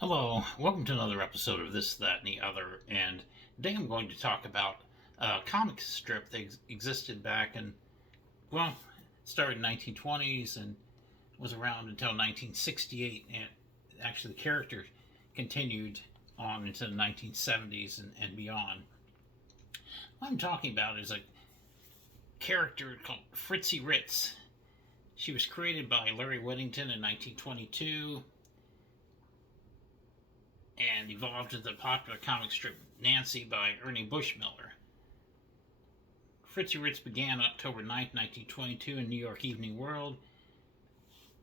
Hello, welcome to another episode of This, That, and the Other. And today I'm going to talk about a comic strip that existed back in, well, it started in the 1920s and was around until 1968. And actually, the character continued on into the 1970s and beyond. What I'm talking about is a character called Fritzi Ritz. She was created by Larry Whittington in 1922 and evolved into the popular comic strip Nancy by Ernie Bushmiller. Fritzi Ritz began October 9, 1922 in New York Evening World.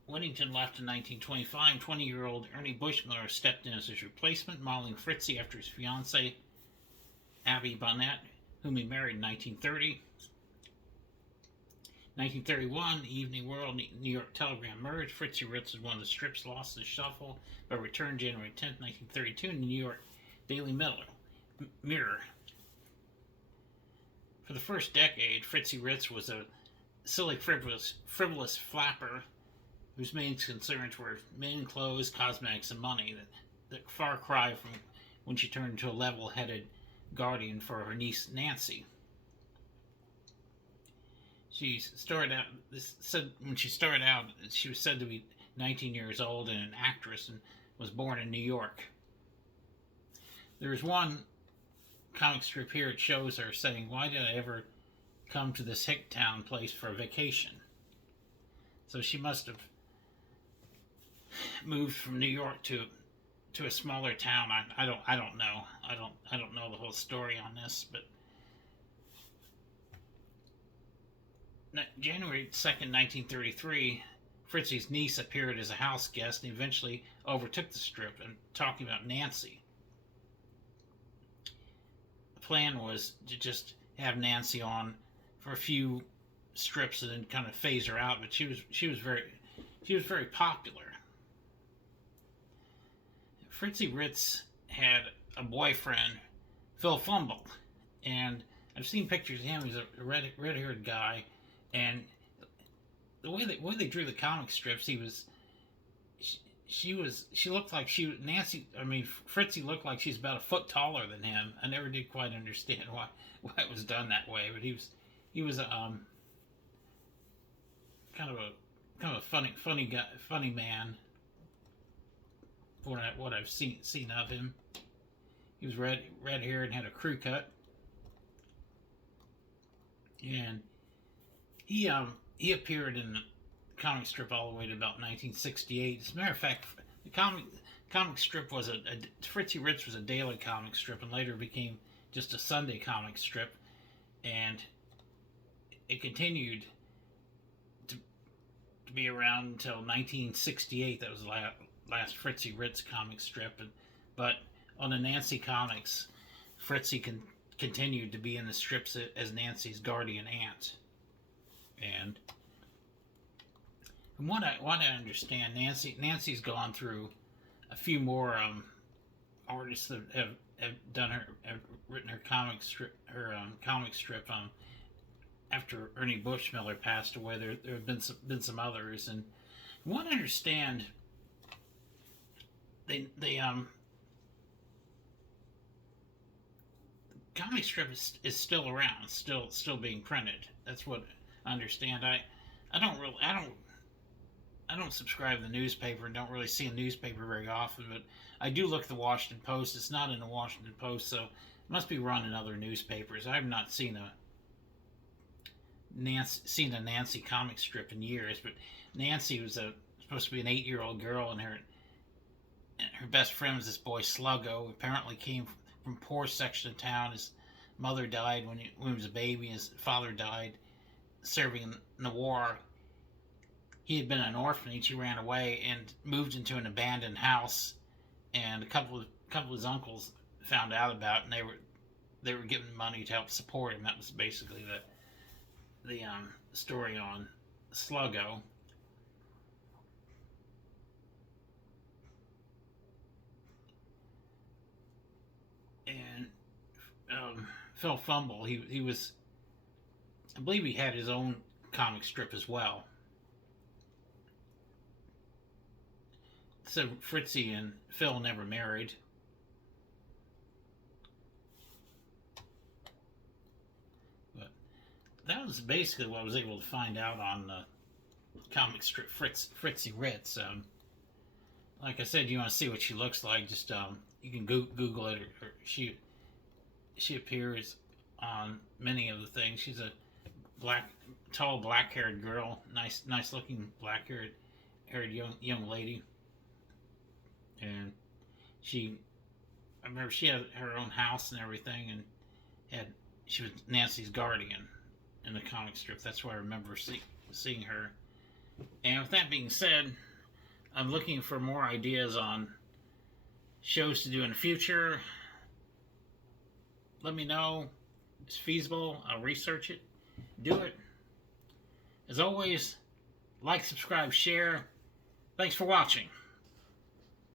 Whittington left in 1925. 20-year-old Ernie Bushmiller stepped in as his replacement, modeling Fritzi after his fiancée, Abby Bonnet, whom he married in 1930. 1931, the Evening World New York Telegram merged. Fritzi Ritz was one of the strips lost to the shuffle, but returned January 10, 1932 in the New York Daily Mirror. For the first decade, Fritzi Ritz was a silly, frivolous flapper whose main concerns were men, clothes, cosmetics, and money. The far cry from when she turned into a level-headed guardian for her niece Nancy. She started out. When she started out, she was said to be 19 years old and an actress, and was born in New York. There is one comic strip here. It shows her saying, "Why did I ever come to this hick town place for a vacation?" So she must have moved from New York to a smaller town. I don't know. I don't know the whole story on this, but January 2nd, 1933, Fritzi's niece appeared as a house guest and eventually overtook the strip and talking about Nancy. The plan was to just have Nancy on for a few strips and then kind of phase her out, but she was very popular. Fritzi Ritz had a boyfriend, Phil Fumble, and I've seen pictures of him. He's a red-haired guy, and the way they drew the comic strips, she looked like Fritzi looked like she's about a foot taller than him. I never did quite understand why it was done that way, but he was a kind of a funny man. What I've seen of him, he was red hair and had a crew cut, and he appeared in the comic strip all the way to about 1968. As a matter of fact, the comic strip was Fritzi Ritz was a daily comic strip, and later became just a Sunday comic strip, and it continued to be around until 1968. That was the last Fritzi Ritz comic strip, but on the Nancy comics, Fritzi continued to be in the strips as Nancy's guardian aunt. And from what I understand, Nancy's gone through a few more artists that have written her comic strip after Ernie Bushmiller passed away. There have been some others, and from what I understand, they comic strip is still around, still being printed. That's what I understand. I don't subscribe to the newspaper and don't really see a newspaper very often, but I do look at the Washington Post. It's not in the Washington Post, so it must be run in other newspapers. I have not seen a Nancy comic strip in years, but Nancy was supposed to be an 8-year-old girl, and her best friend was this boy Sluggo, who apparently came from a poor section of town. His mother died when he was a baby. His father died serving in the war. He had been in an orphanage. He ran away and moved into an abandoned house, and a couple of his uncles found out about it, and they were giving money to help support him. That was basically the story on Sluggo. And Phil Fumble, he was, I believe he had his own comic strip as well. So Fritzi and Phil never married. But that was basically what I was able to find out on the comic strip Fritzi Ritz. Like I said, you want to see what she looks like, just you can Google it. Or she appears on many of the things. She's a tall, black-haired girl, nice looking black-haired young lady, and I remember she had her own house and everything, and she was Nancy's guardian in the comic strip. That's where I remember seeing her. And with that being said, I'm looking for more ideas on shows to do in the future. Let me know. It's feasible. I'll research it. Do it. As always, like, subscribe, share. Thanks for watching.